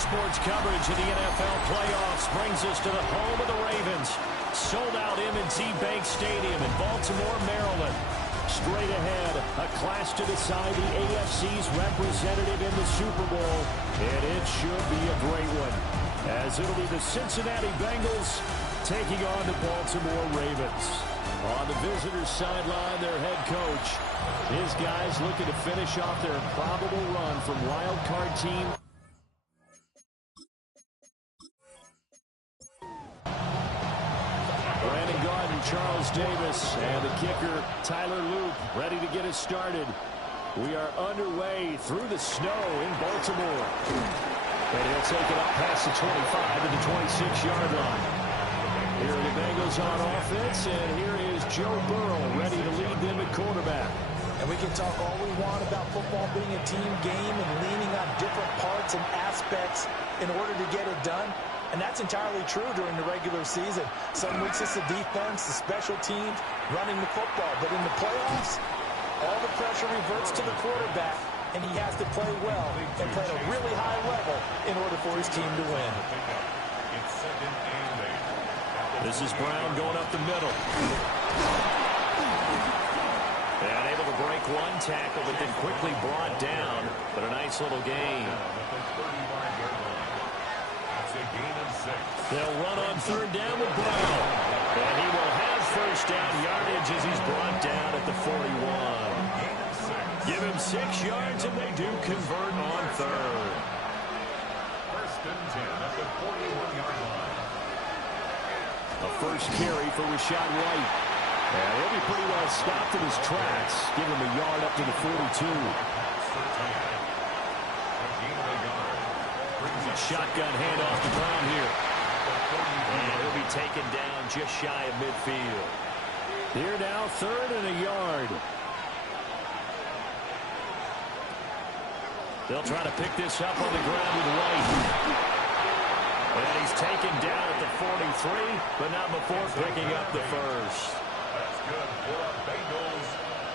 sports coverage of the NFL playoffs brings us to the home of the Ravens. Sold out M&T Bank Stadium in Baltimore, Maryland. Straight ahead, a clash to decide the AFC's representative in the Super Bowl. And it should be a great one, as it'll be the Cincinnati Bengals taking on the Baltimore Ravens. On the visitor's sideline, their head coach. His guys looking to finish off their probable run from wild card team. Brandon Garden, Charles Davis, and the kicker, Tyler Loop, ready to get us started. We are underway through the snow in Baltimore. And he'll take it up past the 25 to the 26-yard line. Here are the Bengals on offense, and here is Joe Burrow ready to lead them at quarterback. And we can talk all we want about football being a team game and leaning on different parts and aspects in order to get it done. And that's entirely true during the regular season. Some weeks it's the defense, the special teams, running the football. But in the playoffs, all the pressure reverts to the quarterback, and he has to play well and play at a really high level in order for his team to win. This is Brown going up the middle. And able to break one tackle, but then quickly brought down. But a nice little gain. They'll run on third down with Brown. And he will have first down yardage as he's brought down at the 41. Give him 6 yards, and they do convert on third. First and 10 at the 41-yard line. A first carry for Rashad White. And he'll be pretty well stopped in his tracks. Give him a yard up to the 42. Shotgun handoff to Brown here. And he'll be taken down just shy of midfield. Here now, third and a yard. They'll try to pick this up on the ground with White. And he's taken down at the 43, but not before picking up the first. That's good for Bengals.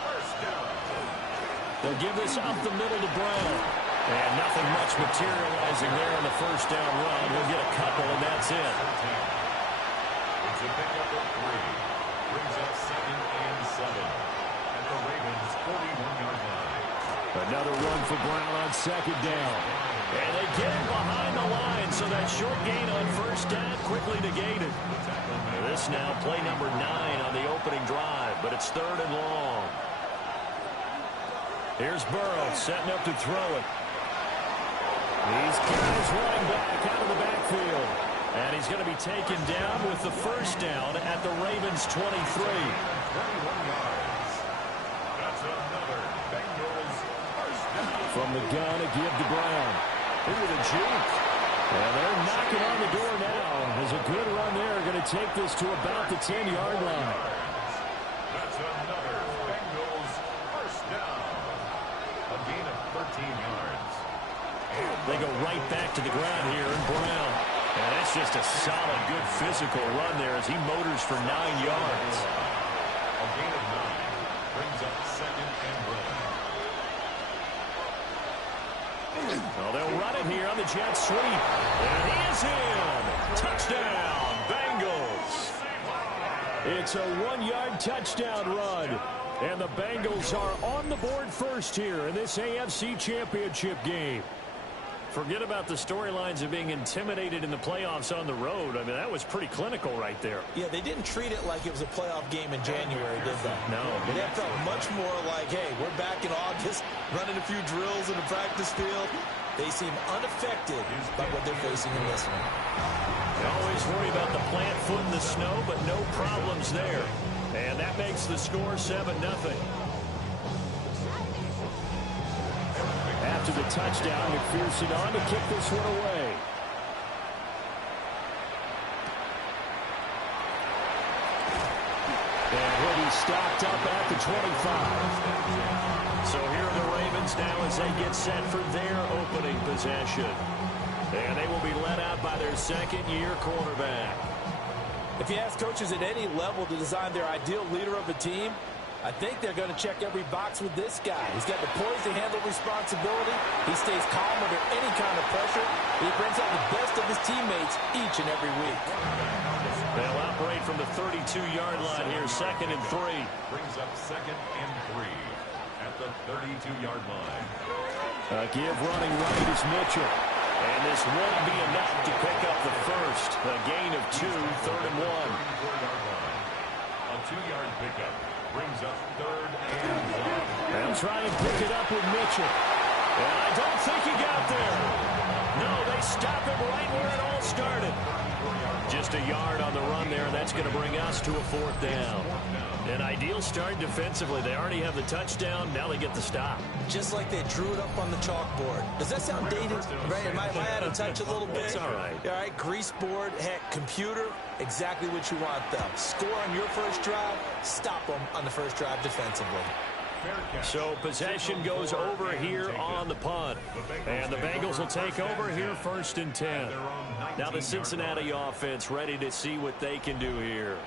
First down. They'll give this up the middle to Brown. And nothing much materializing there on the first down run. We'll get a couple, and that's it. It's a pickup of 3. Brings up 2nd and 7 at the Ravens' 41-yard line. Another run for Brown on second down. And they get him behind the line, so that short gain on first down quickly negated. This now play number 9 on the opening drive, but it's third and long. Here's Burrow setting up to throw it. These guys running back out of the backfield. And he's going to be taken down with the first down at the Ravens' 23. 21 yards. That's another Bengals first down. From the gun, a give to Brown. Into the juke. And they're knocking on the door now. There's a good run there. Going to take this to about the 10-yard line. That's another Bengals first down. A gain of 13 yards. They go right back to the ground here, and Brown. And that's just a solid, good physical run there as he motors for 9 yards. A gain of 9 brings up 2nd and goal. Well, they'll run it here on the jet sweep. And he is in. Touchdown, Bengals. It's a 1-yard touchdown run. And the Bengals are on the board first here in this AFC Championship game. Forget about the storylines of being intimidated in the playoffs on the road. I mean, that was pretty clinical right there. Yeah, they didn't treat it like it was a playoff game in January, did they? No. It felt much more like, hey, we're back in August, running a few drills in the practice field. They seem unaffected by what they're facing in this one. They always worry about the plant foot in the snow, but no problems there. And that makes the score 7-0. After the touchdown, McPherson on to kick this one away. And he'll be stopped up at the 25. So here are the Ravens now as they get set for their opening possession. And they will be led out by their second-year quarterback. If you ask coaches at any level to design their ideal leader of a team, I think they're going to check every box with this guy. He's got the poise to handle responsibility. He stays calm under any kind of pressure. He brings out the best of his teammates each and every week. They'll operate from the 32-yard line here, 2nd and 3. Brings up 2nd and 3 at the 32-yard line. A give running right is Mitchell. And this won't be enough to pick up the first. A gain of 2, 3rd and 1. A 2-yard pickup brings up 3rd and 1. And try and pick it up with Mitchell. And I don't think he got there. No, they stop him right where it all started. Just a yard on the run there, and that's going to bring us to a 4th down. An ideal start defensively. They already have the touchdown. Now they get the stop. Just like they drew it up on the chalkboard. Does that sound dated? Right? Am I out of touch a little bit? It's all right. All right, grease board, heck, computer, exactly what you want them. Score on your first drive, stop them on the first drive defensively. So possession goes over here on the punt. And the Bengals will take over here 1st and 10. Now the Cincinnati offense ready to see what they can do here.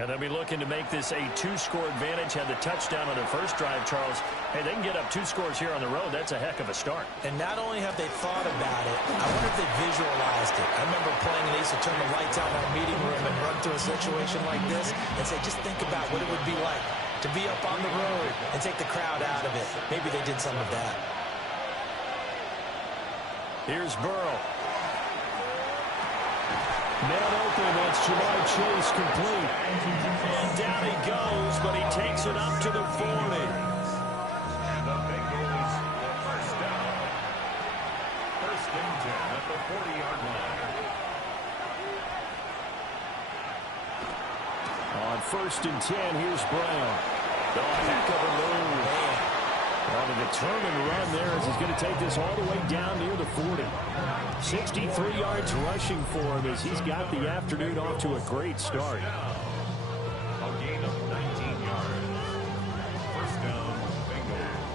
And they'll be looking to make this a 2-score advantage. Had the touchdown on their first drive, Charles. Hey, they can get up 2 scores here on the road. That's a heck of a start. And not only have they thought about it, I wonder if they visualized it. I remember playing, and they used to turn the lights out in our meeting room and run through a situation like this and say, just think about what it would be like to be up on the road and take the crowd out of it. Maybe they did some of that. Here's Burrow. Man open, that's Jamar Chase complete. And down he goes, but he takes it up to the 40. And the Bengals first down. 1st and 10 at the 40-yard line. On 1st and 10, here's Brown. The heck of a move. On a determined run there as he's going to take this all the way down near the 40. 63 yards rushing for him as he's got the afternoon off to a great start. A gain of 19 yards. 1st down, Bengals.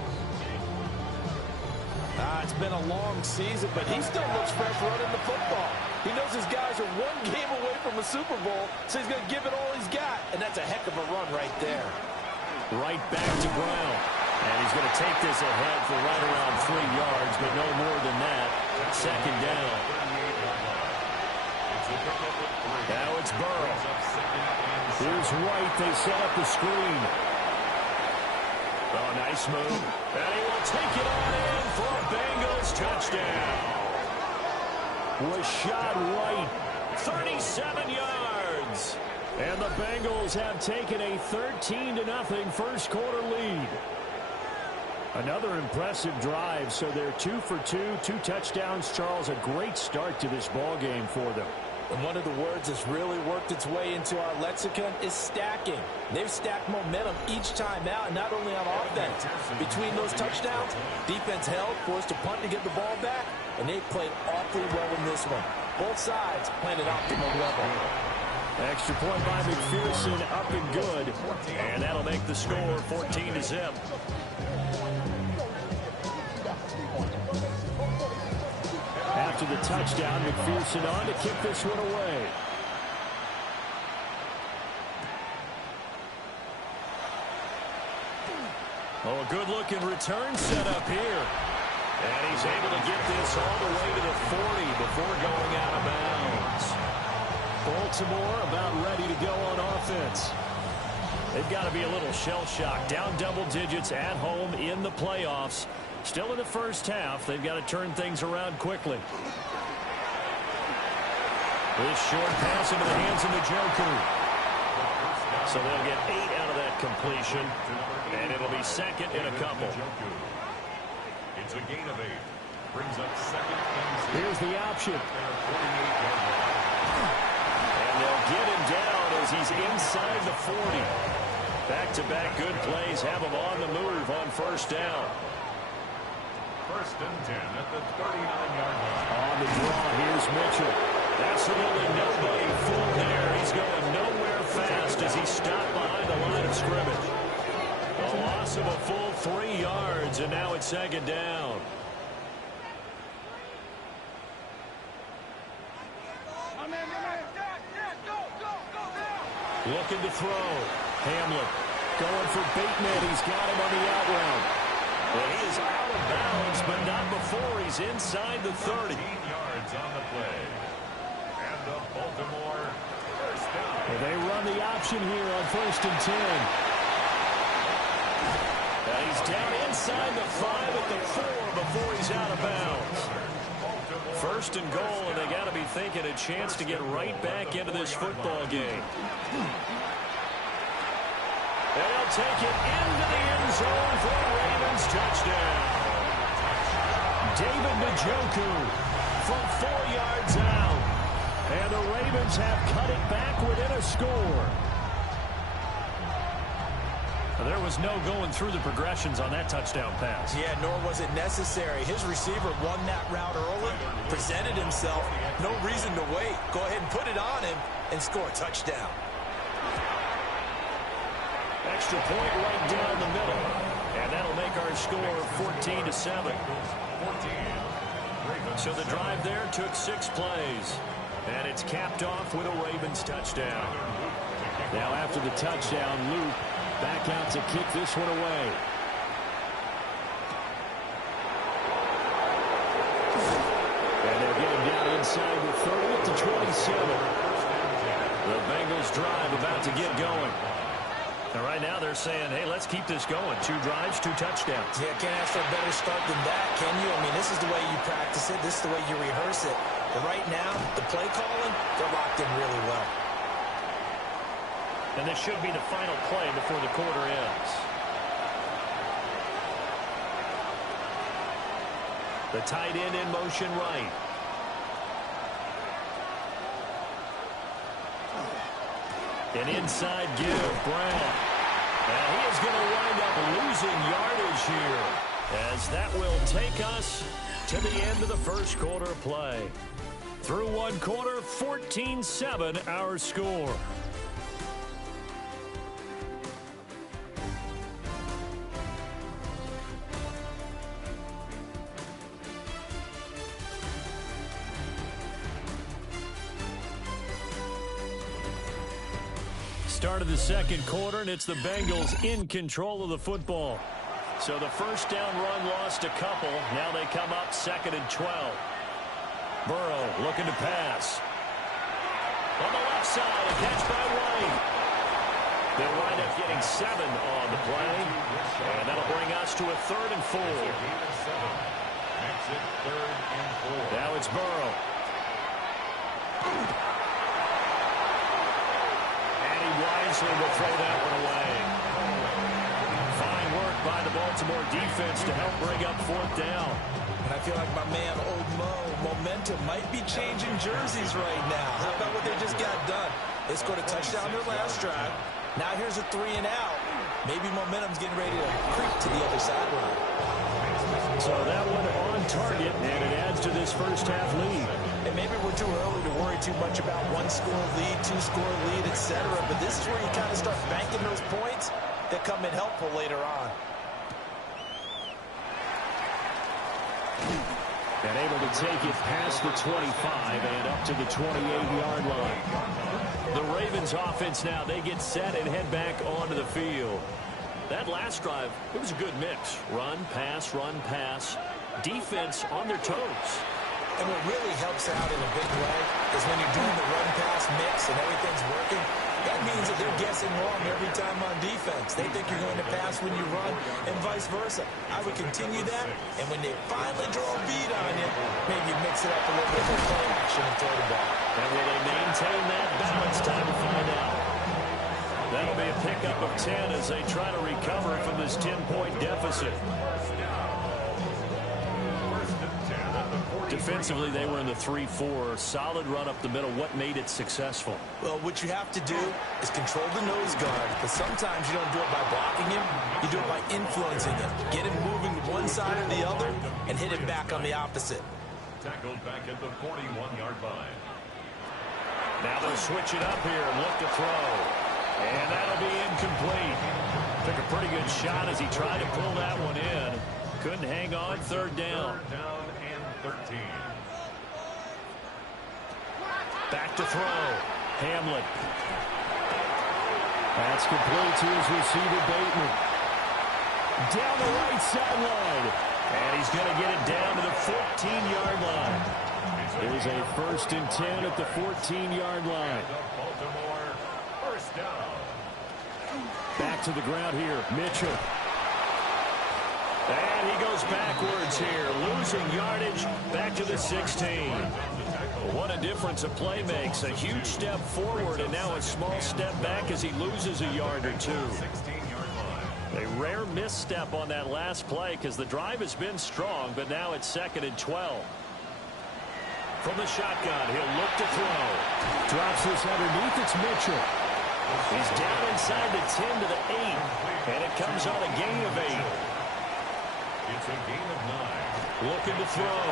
It's been a long season, but he still looks fresh running the football. He knows his guys are 1 game away from a Super Bowl, so he's going to give it all he's got, and that's a heck of a run right there. Right back to Brown. And he's going to take this ahead for right around 3 yards, but no more than that. 2nd down. Now it's Burrow. Here's White. They set up the screen. Oh, nice move. And he will take it on in for a Bengals touchdown. Was shot right. 37 yards. And the Bengals have taken a 13-0 first quarter lead. Another impressive drive, so they're 2 for 2, 2 touchdowns. Charles, a great start to this ball game for them. And one of the words that's really worked its way into our lexicon is stacking. They've stacked momentum each time out, and not only on offense. Between those touchdowns, defense held, forced to punt to get the ball back, and they played awfully well in this one. Both sides playing at optimal level. Extra point by McPherson, up and good. And that'll make the score 14-0. After the touchdown, McPherson on to kick this one away. Oh, a good-looking return set up here. And he's able to get this all the way to the 40 before going out of bounds. Baltimore about ready to go on offense. They've got to be a little shell-shocked. Down double digits at home in the playoffs. Still in the first half. They've got to turn things around quickly. This short pass into the hands of the Joker. So they'll get 8 out of that completion. And it'll be 2nd and a couple. It's a gain of 8. Brings up 2nd and 6. Here's the option. And they'll get him down as he's inside the 40. Back-to-back good plays have him on the move on 1st down. 1st and 10 at the 39-yard line. On the draw, here's Mitchell. Absolutely nobody fooled there. He's going nowhere fast as he stopped behind the line of scrimmage. A loss of a full 3 yards, and now it's 2nd down. Looking to throw. Hamlin Going for Bateman. He's got him on the out route. Well, he is out of bounds, but not before he's inside the 30. 15 yards on the play. And the Baltimore first down. Well, they run the option here on 1st and 10. And he's down inside the 5 at the 4 before he's out of bounds. 1st and goal, and they got to be thinking a chance to get right back into this football game. They'll take it into the end zone for a Ravens touchdown. David Njoku from 4 yards out. And the Ravens have cut it back within a score. There was no going through the progressions on that touchdown pass. Yeah, nor was it necessary. His receiver won that route early, presented himself. No reason to wait. Go ahead and put it on him and score a touchdown. Extra point right down the middle. And that'll make our score 14-7. So the drive there took 6 plays. And it's capped off with a Ravens touchdown. Now after the touchdown, Luke back out to kick this one away. And they'll get him down inside the 30 at the 27. The Bengals drive about to get going. And right now they're saying, hey, let's keep this going. 2 drives, 2 touchdowns. Yeah, can't ask for a better start than that, can you? I mean, this is the way you practice it. This is the way you rehearse it. But right now, the play calling, they're locked in really well. And this should be the final play before the quarter ends. The tight end in motion right. An inside give, Brown. And he is going to wind up losing yardage here, as that will take us to the end of the first quarter play. Through 1 quarter, 14-7 our score. Start of the second quarter, and it's the Bengals in control of the football. So the first down run lost a couple. Now they come up 2nd and 12. Burrow looking to pass. On the left side, a catch by White. They'll wind up getting 7 on the play. And that'll bring us to a 3rd and 4. Makes it 3rd and 4. Now it's Burrow. Wisely will throw that one away. Fine work by the Baltimore defense to help bring up 4th down. And I feel like my man, Old Mo, momentum might be changing jerseys right now. How about what they just got done? They scored a touchdown their last drive. Now here's a 3 and out. Maybe momentum's getting ready to creep to the other sideline. So that one on target, and it adds to this first half lead. And maybe we're too early to worry too much about 1-score lead, 2-score lead, etc. But this is where you kind of start banking those points that come in helpful later on. And able to take it past the 25 and up to the 28-yard line. The Ravens offense now, they get set and head back onto the field. That last drive, it was a good mix. Run, pass. Defense on their toes. And what really helps out in a big way is when you're doing the run-pass mix and everything's working, that means that they're guessing wrong every time on defense. They think you're going to pass when you run and vice versa. I would continue that, and when they finally draw a bead on you, maybe mix it up a little bit with play action and throw the ball. And will they maintain that balance? Time to find out. That'll be a pickup of 10 as they try to recover from this 10-point deficit. Defensively, they were in the 3-4. Solid run up the middle. What made it successful? Well, what you have to do is control the nose guard, because sometimes you don't do it by blocking him. You do it by influencing him. Get him moving to one side or the other and hit him back on the opposite. Tackled back at the 41-yard line. Now they'll switch it up here and look to throw. And that'll be incomplete. Took a pretty good shot as he tried to pull that one in. Couldn't hang on. 3rd down. 3rd down and 13. Back to throw. Hamlin. That's complete to his receiver, Bateman. Down the right sideline. And he's going to get it down to the 14-yard line. There's a 1st and 10 at the 14-yard line. Baltimore, first down. Back to the ground here, Mitchell. And he goes backwards here, losing yardage back to the 16. What a difference a play makes. A huge step forward and now a small step back as he loses a yard or two. A rare misstep on that last play because the drive has been strong, but now it's 2nd and 12. From the shotgun, he'll look to throw. Drops this underneath, it's Mitchell. He's down inside the 10 to the 8, and it comes on a gain of 8. It's a gain of 9. Looking to throw.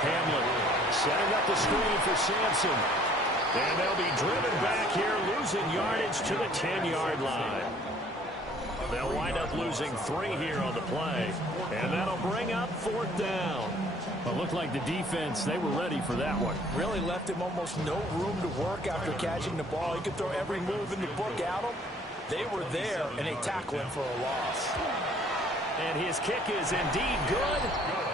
Hamlin setting up the screen for Sampson. And they'll be driven back here, losing yardage to the 10-yard line. They'll wind up losing 3 here on the play. And that'll bring up 4th down. But looked like the defense, they were ready for that one. Really left him almost no room to work after catching the ball. He could throw every move in the book at him. They were there, and they tackle him for a loss. And his kick is indeed good.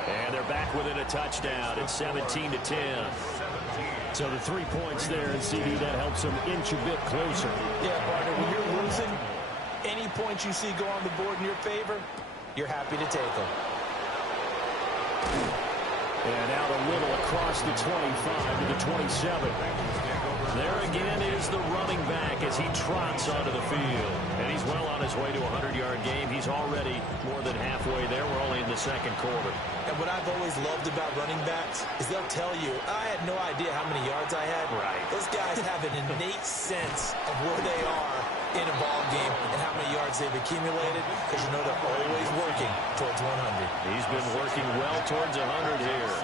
And they're back within a touchdown. It's 17 to 10. So the 3 points there, and CD, that helps them inch a bit closer. Yeah, partner, when you're losing, any points you see go on the board in your favor, you're happy to take them. And out a little across the 25 to the 27. There again is the running back as he trots onto the field. And he's well on his way to a 100-yard game. He's already more than halfway there. We're only in the 2nd quarter. And what I've always loved about running backs is they'll tell you, I had no idea how many yards I had. Right. Those guys have an innate sense of where they are in a ball game and how many yards they've accumulated, because you know they're always working towards 100. He's been working well towards 100 here.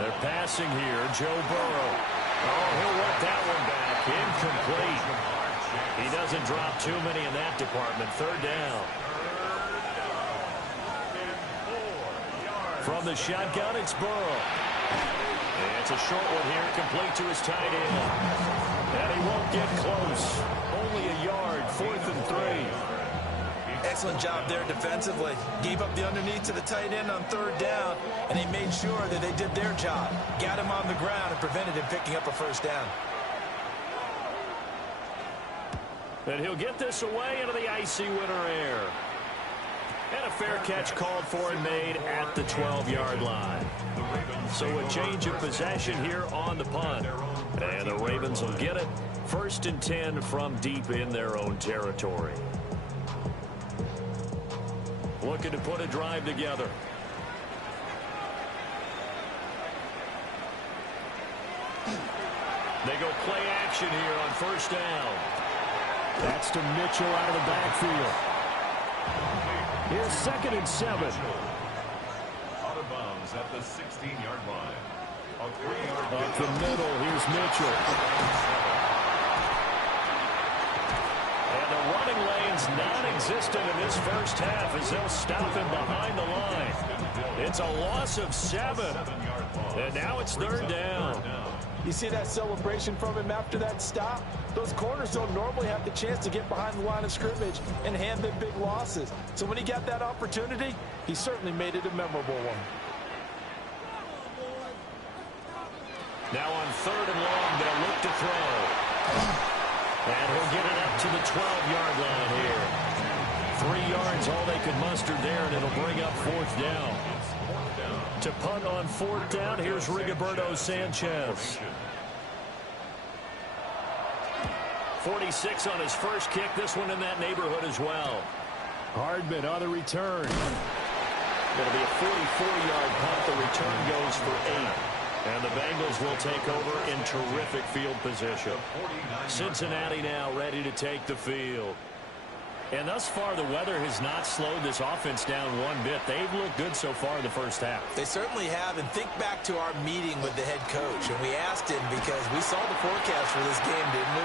They're passing here. Joe Burrow. Oh, he'll let that one back. Incomplete. He doesn't drop too many in that department. 3rd down. From the shotgun, it's Burrow. And it's a short one here, complete to his tight end. And he won't get close. Only a yard, 4th and 3. Excellent job there defensively. Gave up the underneath to the tight end on 3rd down, and they made sure that they did their job. Got him on the ground and prevented him picking up a 1st down. And he'll get this away into the icy winter air. And a fair catch called for and made at the 12-yard line. So a change of possession here on the punt. And the Ravens will get it. 1st and 10 from deep in their own territory. Looking to put a drive together. They go play action here on 1st down. That's to Mitchell out of the backfield. Here's 2nd and 7. Out of bounds at the 16-yard line. A 3-yard Up the middle, here's Mitchell. And the running lane's non-existent in this first half as they'll stop him behind the line. It's a loss of 7. And now it's 3rd down. You see that celebration from him after that stop? Those corners don't normally have the chance to get behind the line of scrimmage and hand them big losses. So when he got that opportunity, he certainly made it a memorable one. Now on 3rd and long, they'll look to throw. And he'll get it up to the 12-yard line here. 3 yards, all they could muster there, and it'll bring up 4th down. To punt on 4th down, here's Rigoberto Sanchez. 46 on his first kick. This one in that neighborhood as well. Hardman on the return. It'll be a 44-yard punt. The return goes for 8. And the Bengals will take over in terrific field position. Cincinnati now ready to take the field. And thus far, the weather has not slowed this offense down one bit. They've looked good so far in the first half. They certainly have. And think back to our meeting with the head coach. And we asked him, because we saw the forecast for this game, didn't we?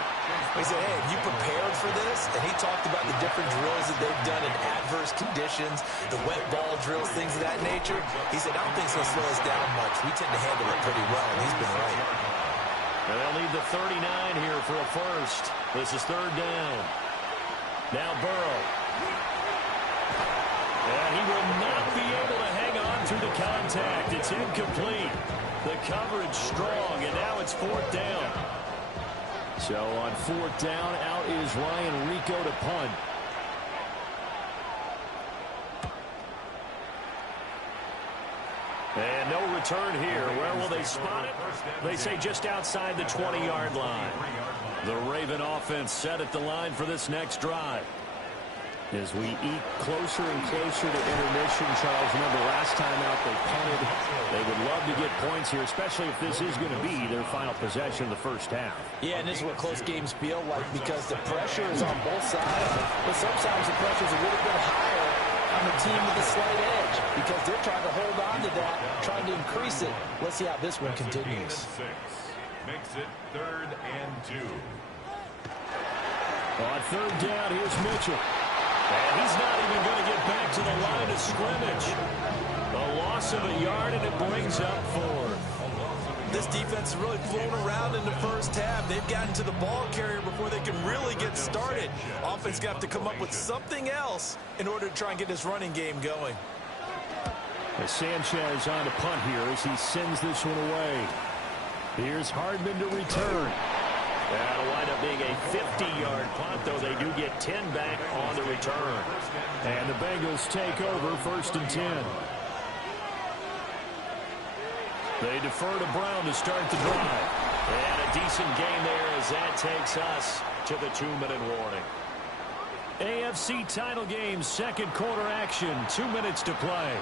We said, hey, have you prepared for this? And he talked about the different drills that they've done in adverse conditions, the wet ball drills, things of that nature. He said, I don't think it's going to slow us down much. We tend to handle it pretty well, and he's been right. And they'll need the 39 here for a first. This is third down. Now Burrow. And he will not be able to hang on through the contact. It's incomplete. The coverage strong, and now it's fourth down. So on fourth down, out is Ryan Rico to punt. And no return here. Where will they spot it? They say just outside the 20-yard line. The Raven offense set at the line for this next drive. As we eke closer and closer to intermission, Charles, remember last time out they punted. They would love to get points here, especially if this is going to be their final possession of the first half. Yeah, and this is what close games feel like because the pressure is on both sides. But sometimes the pressure is a little bit higher on the team with a slight edge because they're trying to hold on to that, trying to increase it. Let's see how this one continues. Makes it 3rd and 2. On third down, here's Mitchell. And he's not even going to get back to the line of scrimmage. A loss of a yard, and it brings up fourth. This defense has really flown around in the first half. They've gotten to the ball carrier before they can really get started. Offense got to come up with something else in order to try and get this running game going. As Sanchez on to punt here as he sends this one away. Here's Hardman to return. That'll wind up being a 50-yard punt, though they do get 10 back on the return. And the Bengals take over 1st and 10. They defer to Brown to start the drive. And a decent game there as that takes us to the 2-minute warning. AFC title game, second quarter action, 2 minutes to play.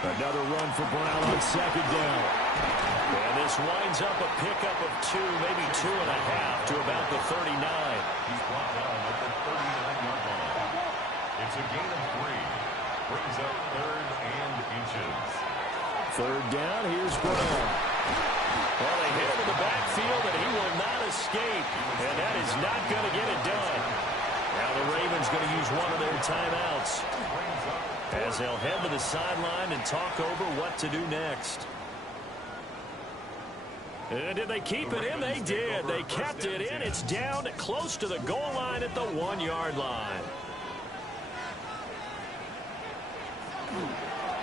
Another run for Brown on second down. And this winds up a pickup of 2, maybe 2.5 to about the 39. He's brought down at the 39-yard line. It's a gain of 3. Brings up 3rd and inches. Third down, here's Brown. Well, they hit him in the backfield, and he will not escape. And that is not going to get it done. Now the Ravens going to use one of their timeouts as they'll head to the sideline and talk over what to do next. And did they keep it in? They did. They kept it in. It's down close to the goal line at the 1-yard line.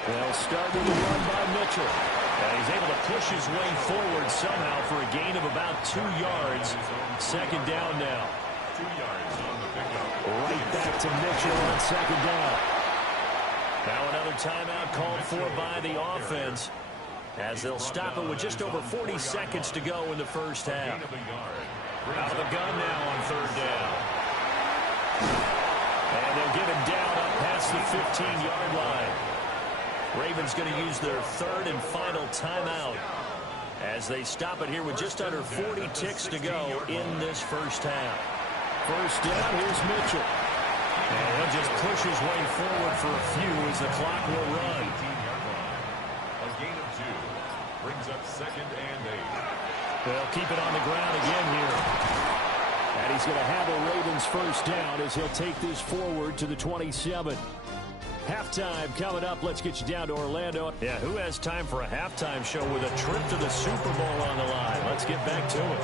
They'll start with a run by Mitchell. And he's able to push his way forward somehow for a gain of about 2 yards. Second down now. 2 yards on the pickup. Right back to Mitchell on second down. Now another timeout called for by the offense as they'll stop it with just over 40 seconds to go in the first half. Out of the gun now on third down. And they'll get him down up past the 15-yard line. Ravens going to use their third and final timeout as they stop it here with just under 40 ticks to go in this first half. First down, here's Mitchell. And he'll just push his way forward for a few as the clock will run. 18-yard line. A gain of 2. Brings up 2nd and 8. They'll keep it on the ground again here. And he's going to have a Ravens first down as he'll take this forward to the 27. Halftime coming up. Let's get you down to Orlando. Yeah, who has time for a halftime show with a trip to the Super Bowl on the line? Let's get back to it.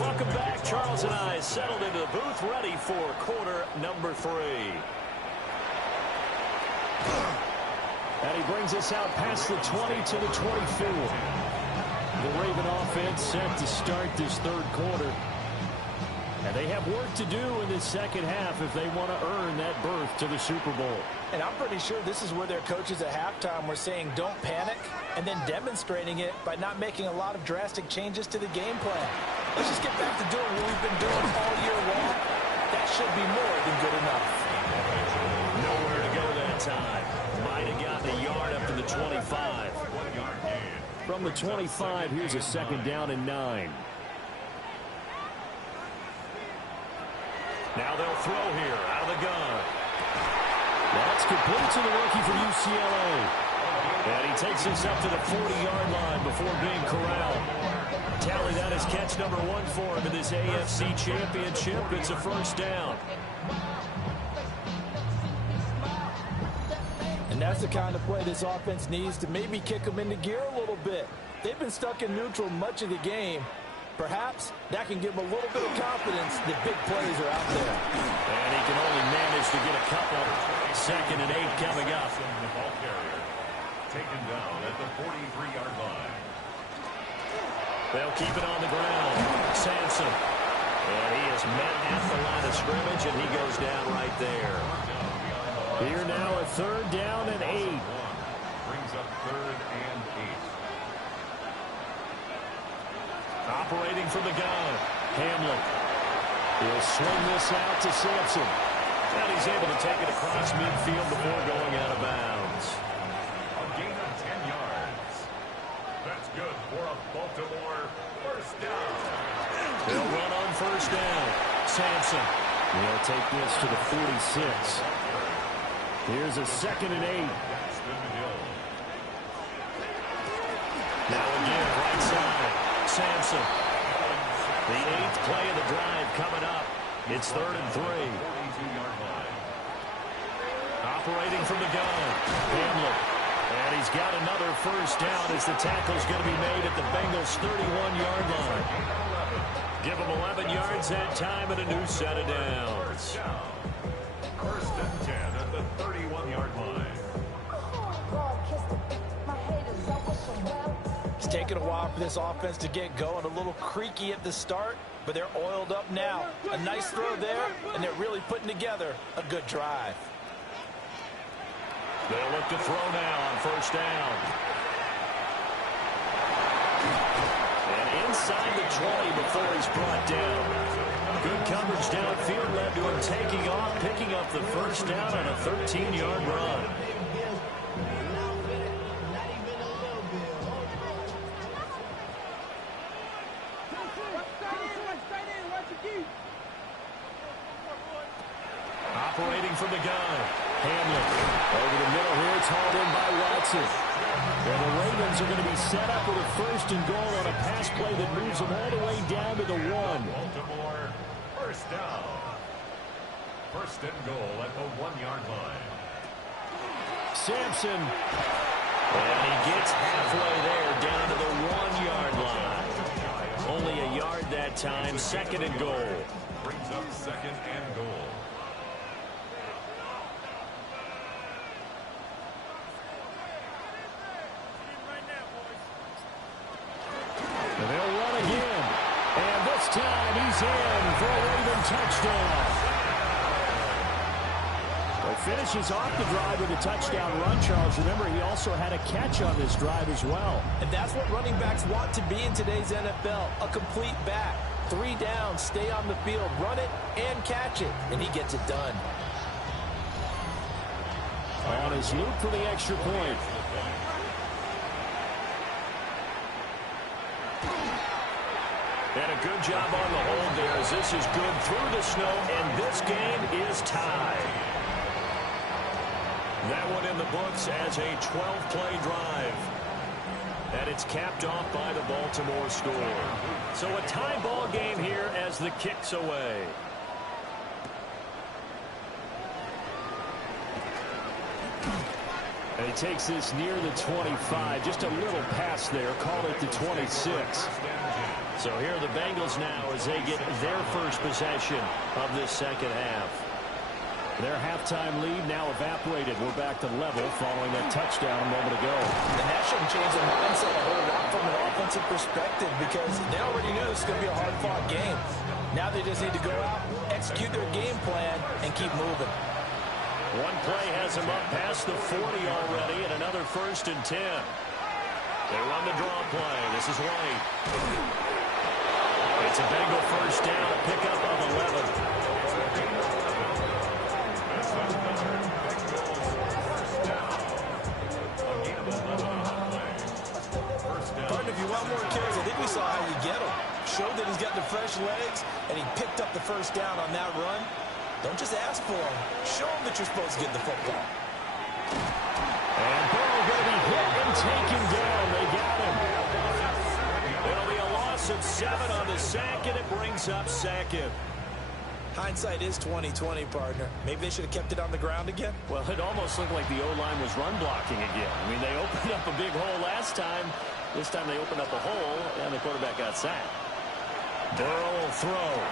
Welcome back. Charles and I settled into the booth, ready for quarter number 3. And he brings us out past the 20 to the 24. The Raven offense set to start this third quarter. And they have work to do in the second half if they want to earn that berth to the Super Bowl. And I'm pretty sure this is where their coaches at halftime were saying don't panic and then demonstrating it by not making a lot of drastic changes to the game plan. Let's just get back to doing what we've been doing all year long. That should be more than good enough. Nowhere to go that time. Might have gotten a yard up to the 25. From the 25, here's a second down and 9. Now they'll throw here out of the gun. That's complete to the rookie from UCLA. And he takes us up to the 40-yard line before being corralled. Tally, that is catch number 1 for him in this AFC Championship. It's a first down. And that's the kind of play this offense needs to maybe kick them into gear a little bit. They've been stuck in neutral much of the game. Perhaps that can give them a little bit of confidence that big plays are out there. And he can only manage to get a couple. 2nd and 8 coming up. The ball carrier taken down at the 43-yard line. They'll keep it on the ground. Sampson. And he is met at the line of scrimmage, and he goes down right there. Here now a 3rd down and 8. Brings up 3rd and 8. Operating from the gun. Hamlin. He'll swing this out to Sampson. And he's able to take it across midfield before going out of bounds. A gain of 10 yards. That's good for a Baltimore first down. They'll run on 1st down. Sampson. They'll take this to the 46. Here's a 2nd and 8. Now again, right side. Sampson. The 8th play of the drive coming up. It's 3rd and 3. Operating from the gun. Hamlin. And he's got another 1st down as the tackle's going to be made at the Bengals' 31-yard line. Give them 11 yards that time and a new set of downs. 1st and 10 at the 31-yard line. It's taken a while for this offense to get going. A little creaky at the start, but they're oiled up now. A nice throw there, and they're really putting together a good drive. They'll look to throw now on 1st down. And inside the 20 before he's brought down. Good coverage downfield led to him taking off, picking up the 1st down on a 13-yard run. Operating from the gun. Hamlin. Over the middle here. It's hauled in by Watson. And the Ravens are going to be set up with a 1st and goal on a pass play that moves them all the way down to the 1. Baltimore, 1st down. 1st and goal at the 1-yard line. Sampson. And he gets halfway there down to the 1-yard line. Only a yard that time. 2nd and goal. Brings up 2nd and goal. And they'll run again. And this time he's in for a Raven touchdown. Well, finishes off the drive with a touchdown run, Charles. Remember, he also had a catch on this drive as well. And that's what running backs want to be in today's NFL, a complete back. 3 downs, stay on the field, run it, and catch it. And he gets it done. On his loop for the extra point. And a good job on the hold there as this is good through the snow, and this game is tied. That one in the books as a 12-play drive. And it's capped off by the Baltimore score. So a tie ball game here as the kick's away. And he takes this near the 25. Just a little pass there. Call it the 26. So here are the Bengals now as they get their first possession of this 2nd half. Their halftime lead now evaporated. We're back to level following that touchdown a moment ago. And that shouldn't change the mindset a whole lot from an offensive perspective because they already knew this was going to be a hard-fought game. Now they just need to go out, execute their game plan, and keep moving. One play has them up past the 40 already, and another 1st and 10. They run the draw play. This is White. It's a Bengal 1st down, a pickup of 11. Pardon, if you want more carries, I think we saw how you get them. Showed that he's got the fresh legs, and he picked up the 1st down on that run. Don't just ask for them. Show them that you're supposed to get the football. And Burrow going to be hit and taken down. They got him. It'll be a loss of 7 on the sack, and it brings up 2nd. Hindsight is 20/20, partner. Maybe they should have kept it on the ground again. Well, it almost looked like the O-line was run blocking again. I mean, they opened up a big hole last time. This time they opened up a hole, and the quarterback got sacked. Burrow will throw.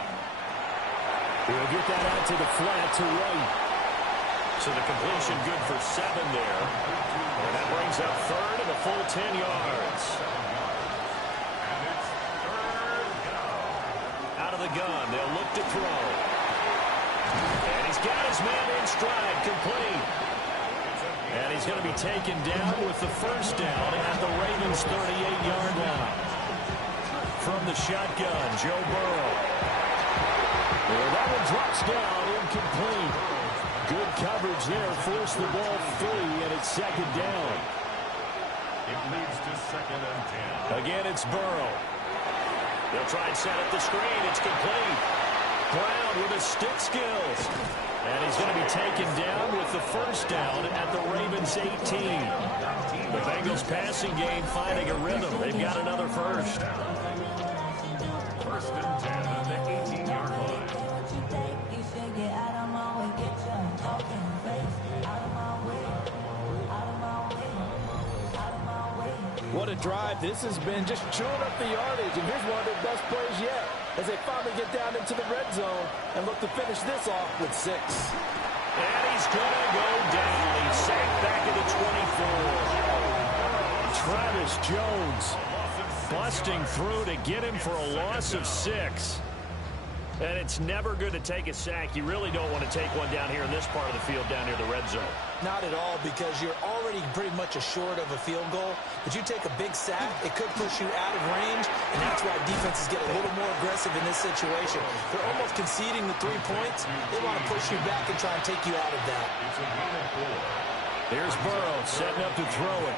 He'll get that out to the flat to right. So the completion good for 7 there. And that brings up third and a full 10 yards. And it's third down. Out of the gun, they'll look to throw. And he's got his man in stride, complete. And he's going to be taken down with the first down at the Ravens' 38-yard line. From the shotgun, Joe Burrow. Well, that one drops down, incomplete. Good coverage there, forced the ball free, and it's second down. It leads to 2nd and 10. Again, it's Burrow. They'll try and set up the screen. It's complete. Brown with his stick skills. And he's going to be taken down with the first down at the Ravens' 18. The Bengals passing game finding a rhythm. They've got another first. 1st and 10 on the 18-yard line. What a drive this has been, just chewing up the yardage. And here's one of their best plays yet as they finally get down into the red zone and look to finish this off with 6. And he's going to go down. He's sacked back at the 24. Travis Jones busting through to get him for a loss of 6. And it's never good to take a sack. You really don't want to take one down here in this part of the field down near the red zone. Not at all, because you're already pretty much assured of a field goal. But you take a big sack, it could push you out of range, and that's why defenses get a little more aggressive in this situation. They're almost conceding the 3 points. They want to push you back and try and take you out of that. It's a gain of 4. Here's Burrow setting up to throw it.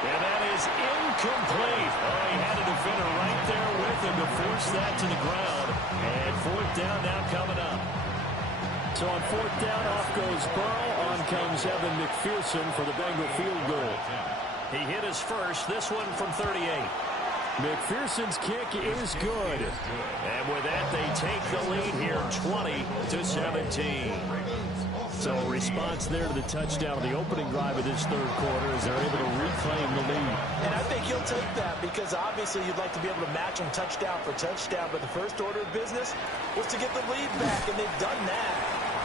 And that is incomplete. Oh, he had a defender right there with him to force that to the ground. And 4th down now coming up. So on 4th down, off goes Burrow. On comes Evan McPherson for the Bengal field goal. He hit his first, this one from 38. McPherson's kick is good. And with that, they take the lead here 20-17. So a response there to the touchdown of the opening drive of this third quarter as they're able to reclaim the lead. And I think he'll take that because obviously you'd like to be able to match them touchdown for touchdown, but the first order of business was to get the lead back, and they've done that.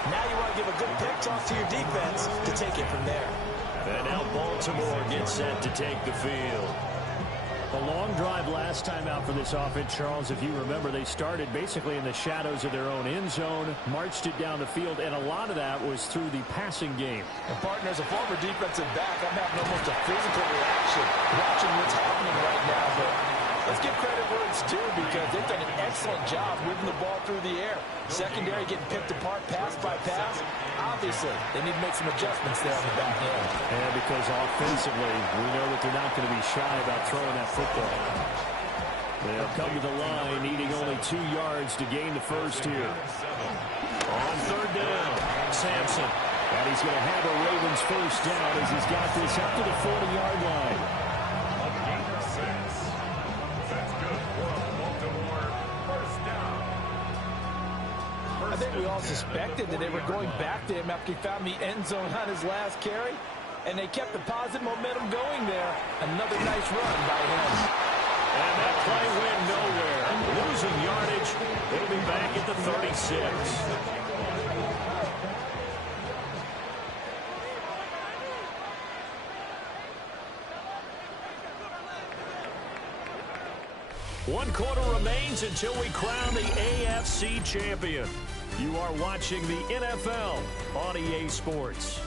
Now you want to give a good pep talk to your defense to take it from there. And now Baltimore gets set to take the field. A long drive last time out for this offense, Charles. If you remember, they started basically in the shadows of their own end zone, marched it down the field, and a lot of that was through the passing game. And partner, as a former defensive back, I'm having almost a physical reaction watching what's happening right now. But let's give credit where it's due because they've done an excellent job moving the ball through the air. Secondary getting picked apart pass by pass. Obviously, they need to make some adjustments there on the back end. And because offensively, we know that they're not going to be shy about throwing that football. They'll come to the line, needing only 2 yards to gain the first here. On 3rd down, Sampson. And he's going to have a Ravens first down as he's got this up to the 40-yard line. A gain of 6. That's good for a Baltimore first down. I think we all suspected that they were going back to him after he found the end zone on his last carry, and they kept the positive momentum going there. Another nice run by him. And that play went nowhere. Losing yardage. They'll be back at the 36. One quarter remains until we crown the AFC champion. You are watching the NFL on EA Sports.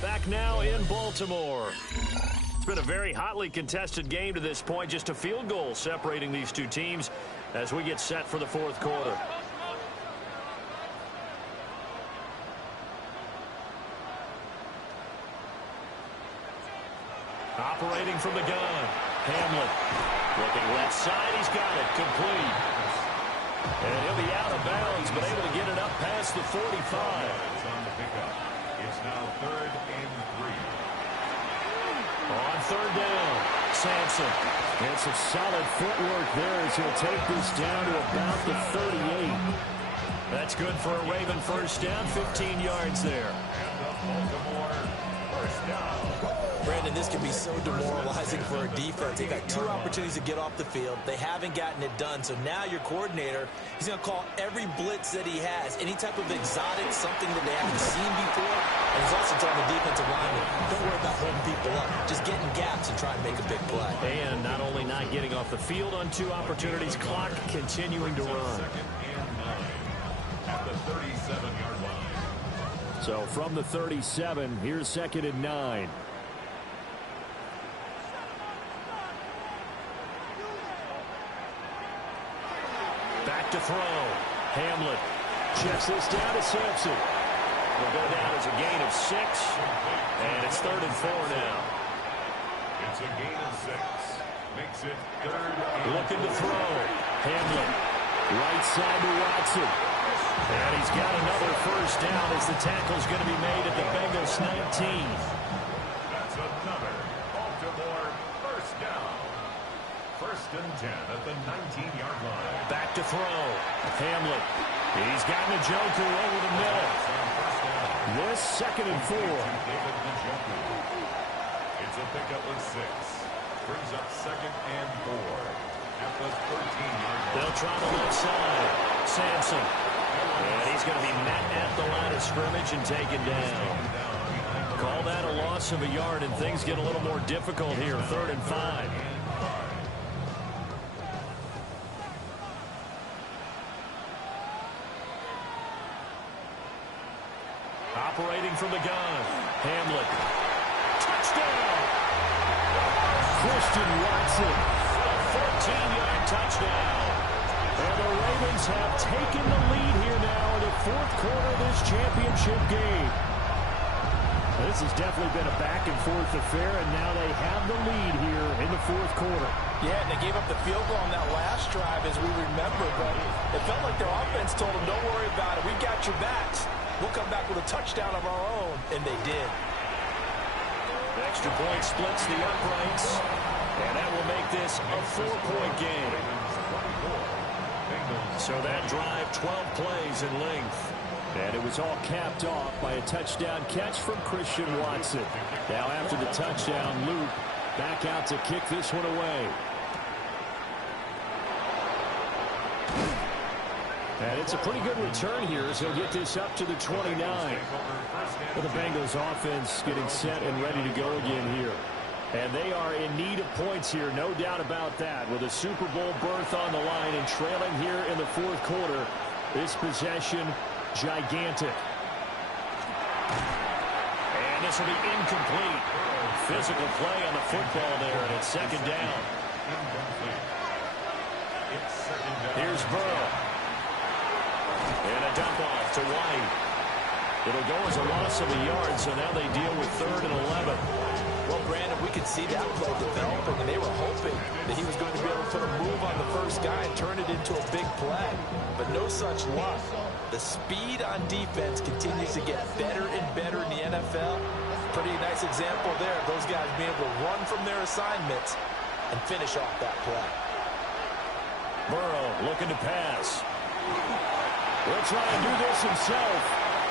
Back now in Baltimore. It's been a very hotly contested game to this point. Just a field goal separating these two teams as we get set for the fourth quarter. Operating from the gun. Hamlin looking left side. He's got it. Complete. And he'll be out of bounds, but able to get it up past the 45. It's on the pickup. It's now 3rd and 3. On 3rd down, Sampson. And some solid footwork there as he'll take this down to about the 38. That's good for a Raven first down, 15 yards there. And the Baltimore first down. Brandon, this can be so demoralizing for a defense. They've got 2 opportunities to get off the field. They haven't gotten it done. So now your coordinator, he's going to call every blitz that he has, any type of exotic, something that they haven't seen before. And he's also telling the defensive lineman, don't worry about holding people up. Just get in gaps and try and make a big play. And not only not getting off the field on 2 opportunities, clock continuing to run. 2nd and 9 at the 37-yard line. So from the 37, here's 2nd and 9. Back to throw. Hamlin checks this down to Sampson. Will go down as a gain of 6. And it's 3rd and 4 now. It's a gain of 6. Makes it 3rd and Looking to throw. Hamlin. Right side to Watson. And he's got another first down as the tackle's going to be made at the Bengals 19. That's another Baltimore first down. 1st and 10 at the 19-yard line. Back to throw. Hamlin. He's got Njoku over the middle. This 2nd and 4. David Njoku. It's a pickup of 6. Brings up 2nd and 4 at the 13-yard line. They'll try the left side. Sampson. And he's going to be met at the line of scrimmage and taken down. Call that a loss of a yard, and things get a little more difficult here. 3rd and 5. Operating from the gun. Hamlin. Touchdown! Christian Watson. A 14-yard touchdown. And the Ravens have taken the lead here now in the 4th quarter of this championship game. This has definitely been a back-and-forth affair, and now they have the lead here in the 4th quarter. Yeah, and they gave up the field goal on that last drive, as we remember, but it felt like their offense told them, don't worry about it. We got your backs. We'll come back with a touchdown of our own, and they did. The extra point splits the uprights, and that will make this a 4-point game. So that drive, 12 plays in length. And it was all capped off by a touchdown catch from Christian Watson. Now after the touchdown, Luke back out to kick this one away. And it's a pretty good return here as he'll get this up to the 29. But the Bengals offense getting set and ready to go again here. And they are in need of points here, no doubt about that. With a Super Bowl berth on the line and trailing here in the 4th quarter, this possession gigantic. And this will be incomplete. Physical play on the football there, and it's 2nd down. Here's Burrow. And a dump off to White. It'll go as a loss of a yard, so now they deal with 3rd and 11. Well, Brandon, we could see that play developing, and they were hoping that he was going to be able to put a move on the first guy and turn it into a big play. But no such luck. The speed on defense continues to get better and better in the NFL. Pretty nice example there of those guys being able to run from their assignments and finish off that play. Burrow looking to pass. Will try and do this himself.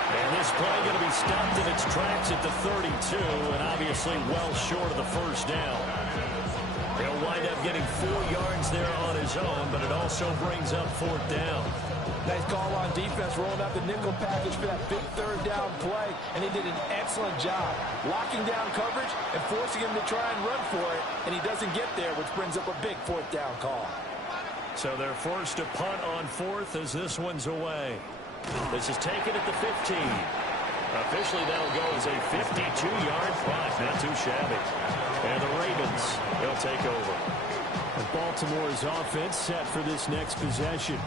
And this play going to be stopped in its tracks at the 32, and obviously well short of the first down. He'll wind up getting 4 yards there on his own, but it also brings up 4th down. Nice call on defense, rolling out the nickel package for that big 3rd down play, and he did an excellent job locking down coverage and forcing him to try and run for it, and he doesn't get there, which brings up a big 4th down call. So they're forced to punt on 4th as this one's away. This is taken at the 15. Officially, that'll go as a 52-yard punt. Not too shabby. And the Ravens, they'll take over. And Baltimore's offense set for this next possession.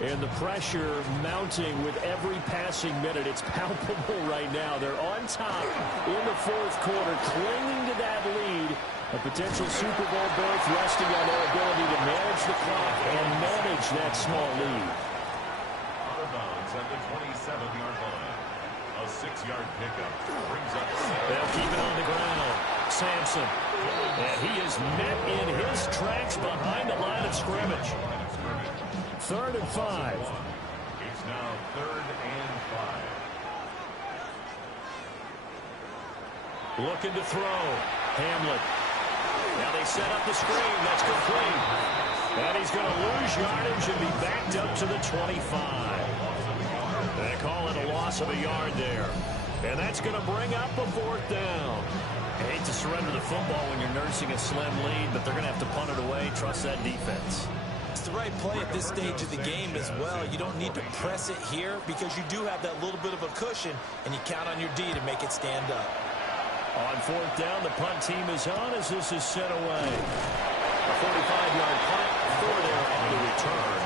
And the pressure mounting with every passing minute. It's palpable right now. They're on top in the 4th quarter, clinging to that lead. A potential Super Bowl berth resting on their ability to manage the clock and manage that small lead. Out of bounds at the 27-yard line. A 6-yard pickup brings up 7. They'll keep it on the ground. Sampson. And he is met in his tracks behind the line of scrimmage. 3rd and 5. It's now 3rd and 5. Looking to throw. Hamlet. Now they set up the screen. That's complete. And he's going to lose yardage and be backed up to the 25. They call it a loss of a yard there. And that's going to bring up a 4th down. I hate to surrender the football when you're nursing a slim lead, but they're going to have to punt it away. Trust that defense. It's the right play at this stage of the game as well. You don't need to press it here because you do have that little bit of a cushion, and you count on your D to make it stand up. On 4th down, the punt team is on as this is set away. A 45-yard punt for their on the return.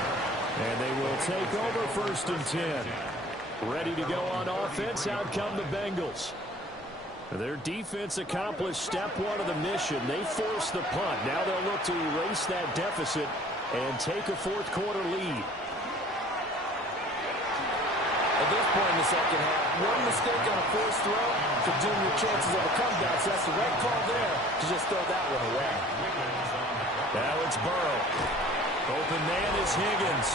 And they will take over 1st and 10. Ready to go on offense. Out come the Bengals. Their defense accomplished step 1 of the mission. They forced the punt. Now they'll look to erase that deficit and take a 4th quarter lead. At this point in the second half, one mistake on a forced throw could doom your chances of a comeback. So that's the right call there to just throw that one away. Now it's Burrow. Open man is Higgins.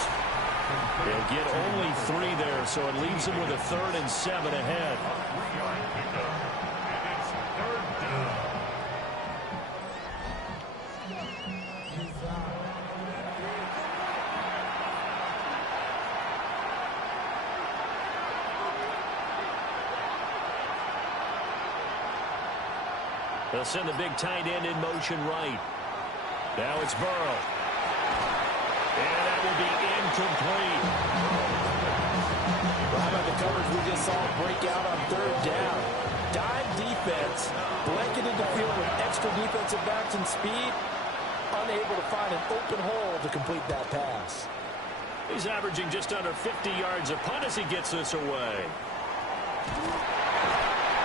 They'll get only 3 there, so it leaves them with a 3rd and 7 ahead. They'll send the big tight end in motion right. Now it's Burrow. And that will be incomplete. Well, how about the coverage we just saw break out on 3rd down? Dime defense, blanketed the field with extra defensive backs and speed, unable to find an open hole to complete that pass. He's averaging just under 50 yards a punt as he gets this away.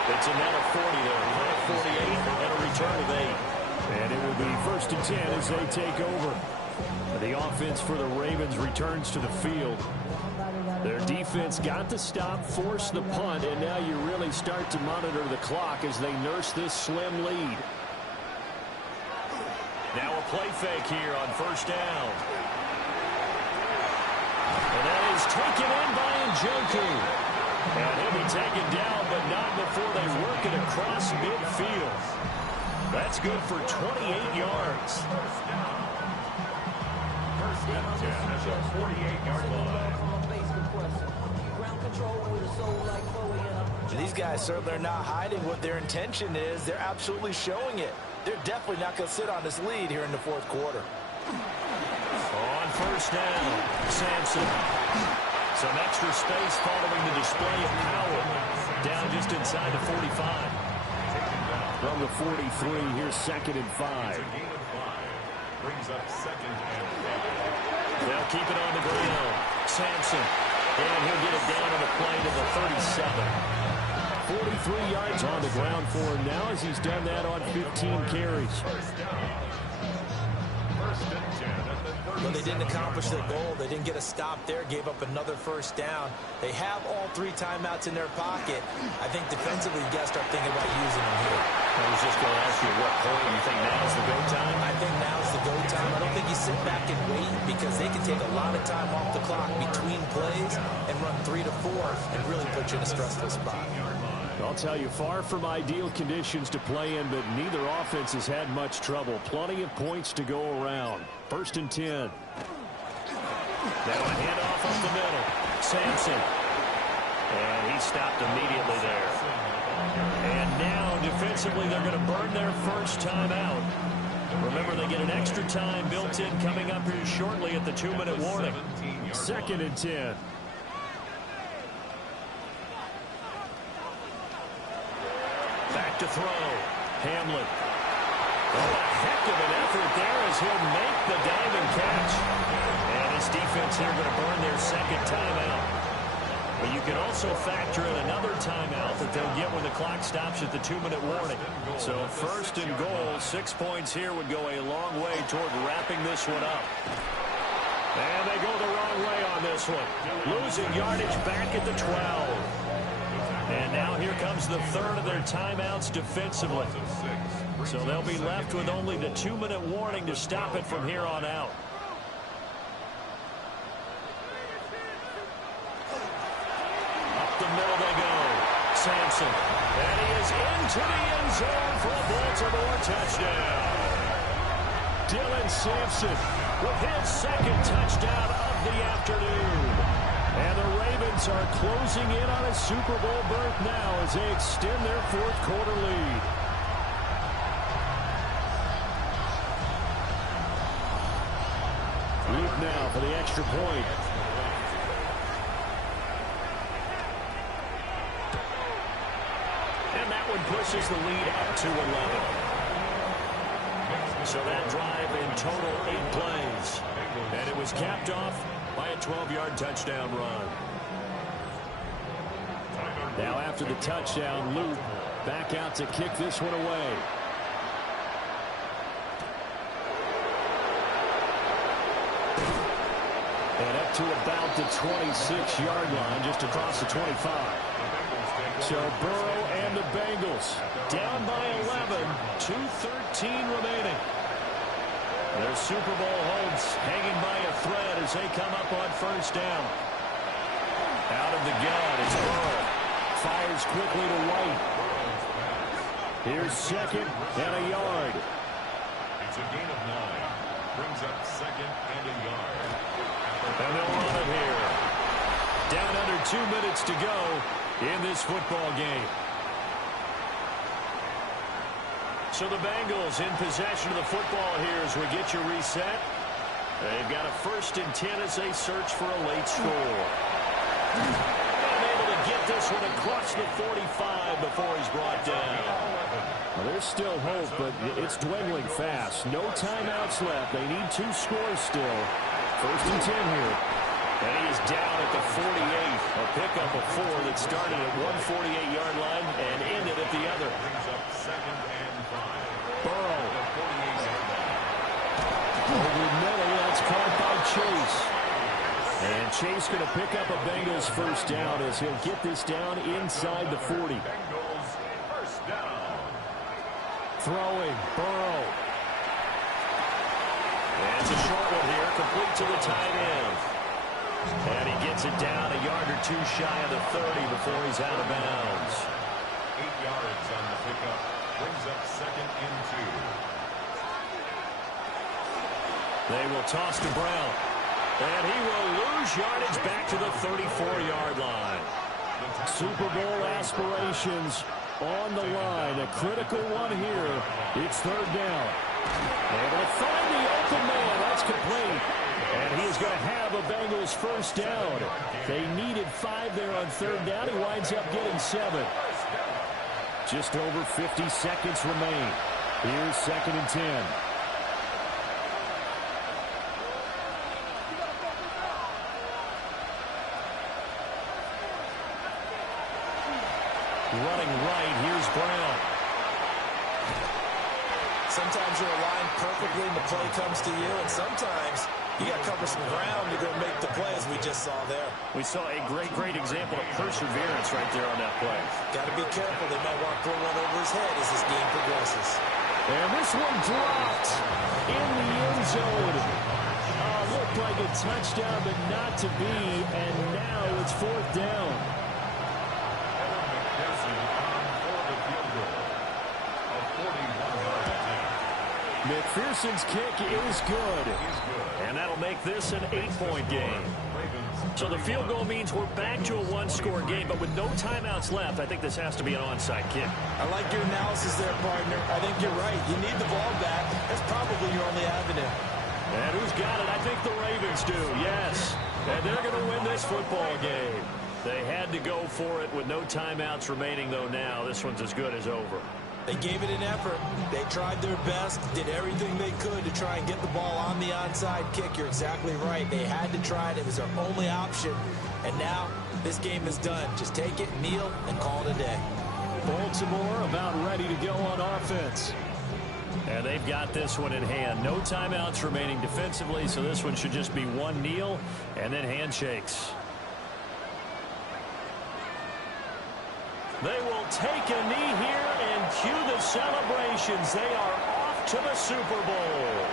It's a net of 40 there, punt of 48, and a return of 8. And it will be 1st and 10 as they take over. The offense for the Ravens returns to the field. Their defense got the stop, forced the punt, and now you really start to monitor the clock as they nurse this slim lead. Now a play fake here on 1st down. And that is taken in by Njoku. And he'll be taken down, but not before they work it across midfield. That's good for 28 yards. First and 10 at the 48-yard line. These guys certainly are not hiding what their intention is. They're absolutely showing it. They're definitely not going to sit on this lead here in the 4th quarter. On 1st down, Sampson. Some extra space following the display of power. Down just inside the 45. From the 43, here's 2nd and 5. Brings up 2nd and 5. They'll keep it on the ground. Sampson. And he'll get it down on the play to the 37. 43 yards on the ground for him now as he's done that on 15 carries. Well, they didn't accomplish their goal. They didn't get a stop there, gave up another 1st down. They have all 3 timeouts in their pocket. I think defensively, you got to start thinking about using them here. I was just going to ask you at what point you think now's the go time? I think now's the go time. I don't think you sit back and wait because they can take a lot of time off the clock between plays and run 3 to 4 and really put you in a stressful spot. I'll tell you, far from ideal conditions to play in, but neither offense has had much trouble. Plenty of points to go around. 1st and 10. Now a handoff up the middle. Sampson. And he stopped immediately there. And now, defensively, they're going to burn their 1st time out. Remember, they get an extra time built in coming up here shortly at the 2-minute warning. 2nd and 10. Back to throw. Hamlet. Oh, a heck of an effort there as he'll make the diving catch. And his defense here going to burn their 2nd timeout. But you can also factor in another timeout that they'll get when the clock stops at the 2-minute warning. So first and goal, 6 points here would go a long way toward wrapping this one up. And they go the wrong way on this one. Losing yardage back at the 12. And now here comes the third of their timeouts defensively. So they'll be left with only the 2-minute warning to stop it from here on out. Up the middle they go. Sampson. And he is into the end zone for a Baltimore touchdown. Dylan Sampson with his second touchdown of the afternoon. And the Ravens are closing in on a Super Bowl berth now as they extend their fourth quarter lead. Luke now for the extra point. And that one pushes the lead up to 11. So that drive in total 8 plays. And it was capped off by a 12-yard touchdown run. Now after the touchdown, Luke back out to kick this one away. And up to about the 26-yard line, just across the 25. So Burrow and the Bengals down by 11, 2:13 remaining. Their Super Bowl hopes hanging by a thread as they come up on first down. Out of the gun, it's Burrow. Fires quickly to White. Here's second and a yard. It's a gain of 9. Brings up second and a yard. And they'll run it here. Down under 2 minutes to go in this football game. So the Bengals in possession of the football here as we get you reset. They've got a 1st and 10 as they search for a late score. And able to get this one across the 45 before he's brought down. Well, there's still hope, but it's dwindling fast. No timeouts left. They need 2 scores still. 1st and 10 here. And he is down at the 48. A pickup of 4 that started at 148-yard line and ended at the other. Burrow. Over the middle, that's caught by Chase. And Chase going to pick up a Bengals first down as he'll get this down inside the 40. Throwing, Burrow. And it's a short one here, complete to the tight end. And he gets it down a yard or 2 shy of the 30 before he's out of bounds. 8 yards on the pickup. Brings up second and 2. They will toss to Brown. And he will lose yardage back to the 34-yard line. Super Bowl aspirations on the line. A critical one here. It's 3rd down. Able to find the open man. That's complete. And he is going to have a Bengals first down. They needed 5 there on 3rd down. He winds up getting 7. Just over 50 seconds remain. Here's 2nd and 10. Running right, here's Brown. Sometimes you're aligned perfectly and the play comes to you, and sometimes you got to cover some ground to go make the play, as we just saw there. We saw a great example of perseverance right there on that play. Got to be careful. They might want to throw one over his head as this game progresses. And this one dropped in the end zone. Looked like a touchdown, but not to be, and now it's 4th down. McPherson's kick is good. And that'll make this an 8-point game. So the field goal means we're back to a 1-score game, but with no timeouts left, I think this has to be an onside kick. I like your analysis there, partner. I think you're right. You need the ball back. That's probably your only avenue. And who's got it? I think the Ravens do, yes. And they're going to win this football game. They had to go for it with no timeouts remaining, though now. This one's as good as over. They gave it an effort. They tried their best, did everything they could to try and get the ball on the onside kick. You're exactly right. They had to try it. It was their only option. And now This game is done. Just take it, kneel, and call it a day. Baltimore about ready to go on offense. And they've got this one in hand. No timeouts remaining defensively, so this one should just be one kneel and then handshakes. They will take a knee here and cue the celebrations. They are off to the Super Bowl.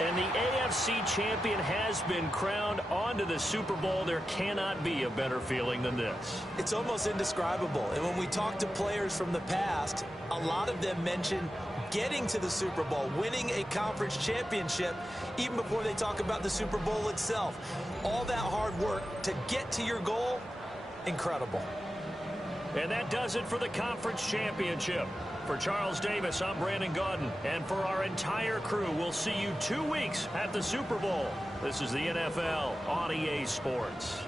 And the AFC champion has been crowned onto the Super Bowl. There cannot be a better feeling than this. It's almost indescribable. And when we talk to players from the past, a lot of them mention getting to the Super Bowl, winning a conference championship, even before they talk about the Super Bowl itself. All that hard work to get to your goal, incredible. And that does it for the conference championship. For Charles Davis, I'm Brandon Gaudin. And for our entire crew, we'll see you 2 weeks at the Super Bowl. This is the NFL on EA Sports.